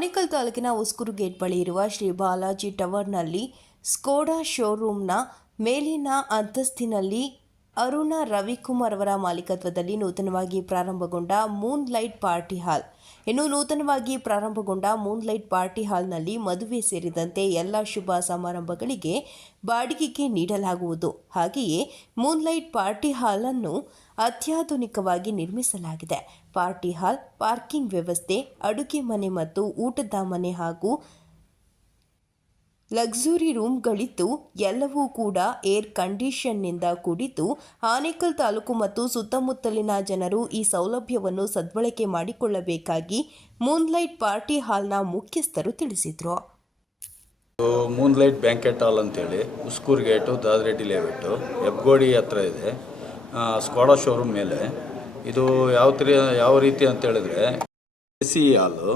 ಆನೇಕಲ್ ತಾಲೂಕಿನ ಉಸ್ಕೂರು ಗೇಟ್ ಬಳಿ ಇರುವ ಶ್ರೀ ಬಾಲಾಜಿ ಟವರ್ನಲ್ಲಿ ಸ್ಕೋಡಾ ಶೋರೂಮ್ನ ಮೇಲಿನ ಅಂತಸ್ತಿನಲ್ಲಿ ಅರುಣ ರವಿಕುಮಾರ್ ಅವರ ಮಾಲೀಕತ್ವದಲ್ಲಿ ನೂತನವಾಗಿ ಪ್ರಾರಂಭಗೊಂಡ ಮೂನ್ ಲೈಟ್ ಪಾರ್ಟಿ ಹಾಲ್. ಇನ್ನು ನೂತನವಾಗಿ ಪ್ರಾರಂಭಗೊಂಡ ಮೂನ್ ಲೈಟ್ ಪಾರ್ಟಿ ಹಾಲ್ನಲ್ಲಿ ಮದುವೆ ಸೇರಿದಂತೆ ಎಲ್ಲ ಶುಭ ಸಮಾರಂಭಗಳಿಗೆ ಬಾಡಿಗೆಗೆ ನೀಡಲಾಗುವುದು. ಹಾಗೆಯೇ ಮೂನ್ ಲೈಟ್ ಪಾರ್ಟಿ ಹಾಲ್ ಅನ್ನು ಅತ್ಯಾಧುನಿಕವಾಗಿ ನಿರ್ಮಿಸಲಾಗಿದೆ. ಪಾರ್ಟಿ ಹಾಲ್, ಪಾರ್ಕಿಂಗ್ ವ್ಯವಸ್ಥೆ, ಅಡುಗೆ ಮನೆ ಮತ್ತು ಊಟದ ಮನೆ ಹಾಗೂ ಲಕ್ಸುರಿ ರೂಮ್ಗಳಿದ್ದು ಎಲ್ಲವೂ ಕೂಡ ಏರ್ ಕಂಡೀಷನ್ನಿಂದ ಕೂಡಿದ್ದು, ಆನೇಕಲ್ ತಾಲೂಕು ಮತ್ತು ಸುತ್ತಮುತ್ತಲಿನ ಜನರು ಈ ಸೌಲಭ್ಯವನ್ನು ಸದ್ಬಳಕೆ ಮಾಡಿಕೊಳ್ಳಬೇಕಾಗಿ ಮೂನ್ಲೈಟ್ ಪಾರ್ಟಿ ಹಾಲ್ನ ಮುಖ್ಯಸ್ಥರು ತಿಳಿಸಿದರು. ಮೂನ್ಲೈಟ್ ಬ್ಯಾಂಕೆಟ್ ಹಾಲ್ ಅಂತೇಳಿ, ಉಸ್ಕೂರ್ ಗೇಟು, ದಾದ್ರೆಡ್ಡಿ ಲೇಔಟು, ಹೆಬ್ಗೋಡಿ ಹತ್ರ ಇದೆ. ಸ್ಕಾಡಾ ಶೋರೂಮ್ ಮೇಲೆ. ಇದು ಯಾವ ಯಾವ ರೀತಿ ಅಂತ ಹೇಳಿದ್ರೆ, A C hall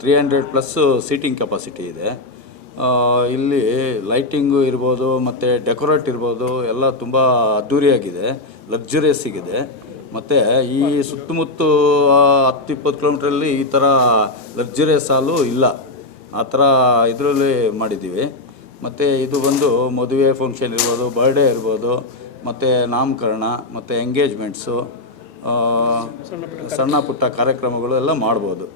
three hundred plus seating capacity ಇದೆ. ಇಲ್ಲಿ ಲೈಟಿಂಗು ಇರ್ಬೋದು, ಮತ್ತು ಡೆಕೋರೇಟ್ ಇರ್ಬೋದು, ಎಲ್ಲ ತುಂಬ ಅದ್ದೂರಿಯಾಗಿದೆ ಲಕ್ಸುರಿಯಸ್ ಇದೆ ಮತ್ತು ಈ ಸುತ್ತಮುತ್ತ ಹತ್ತು ಇಪ್ಪತ್ತು ಕಿಲೋಮೀಟ್ರಲ್ಲಿ ಈ ಥರ ಲಕ್ಸುರಿಯಸ್ ಹಾಲು ಇಲ್ಲ. ಆ ಥರ ಇದರಲ್ಲಿ ಮಾಡಿದ್ದೀವಿ. ಮತ್ತು ಇದು ಬಂದು ಮದುವೆ ಫಂಕ್ಷನ್ ಇರ್ಬೋದು ಬರ್ಡೇ ಇರ್ಬೋದು, ಮತ್ತು ನಾಮಕರಣ, ಮತ್ತು ಎಂಗೇಜ್ಮೆಂಟ್ಸು ಸಣ್ಣ ಪುಟ್ಟ ಕಾರ್ಯಕ್ರಮಗಳು ಎಲ್ಲ ಮಾಡ್ಬೋದು.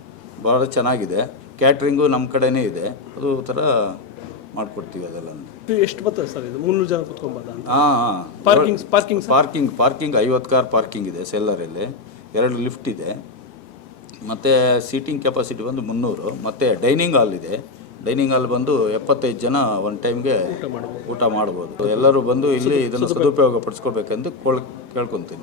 ಭಾಳ ಚೆನ್ನಾಗಿದೆ. ಕ್ಯಾಟ್ರಿಂಗು ನಮ್ಮ ಕಡೆನೇ ಇದೆ. ಅದು ಥರ ಮಾಡಿಕೊಡ್ತೀವಿ ಅದೆಲ್ಲ ಎಷ್ಟು ಬರ್ತದೆ ಸರ್? ಇದು ಮುನ್ನೂರು ಜನ ಕುತ್ಕೊಂಬೋದ ಹಾಂ ಪಾರ್ಕಿಂಗ್ ಪಾರ್ಕಿಂಗ್ ಪಾರ್ಕಿಂಗ್ ಪಾರ್ಕಿಂಗ್ ಐವತ್ತು ಕಾರ್ ಪಾರ್ಕಿಂಗ್ ಇದೆ ಸೆಲ್ಲರಲ್ಲಿ ಎರಡು ಲಿಫ್ಟ್ ಇದೆ. ಮತ್ತು ಸೀಟಿಂಗ್ ಕೆಪಾಸಿಟಿ ಬಂದು ಮುನ್ನೂರು. ಮತ್ತು ಡೈನಿಂಗ್ ಹಾಲ್ ಇದೆ. ಡೈನಿಂಗ್ ಹಾಲ್ ಬಂದು ಎಪ್ಪತ್ತೈದು ಜನ ಒನ್ ಟೈಮ್ಗೆ ಊಟ ಮಾಡ್ಬೋದು. ಎಲ್ಲರೂ ಬಂದು ಇಲ್ಲಿ ಇದನ್ನು ಸದುಪಯೋಗ ಪಡಿಸ್ಕೊಳ್ಬೇಕೆಂದು ಕೇಳ್ಕೊತೀನಿ.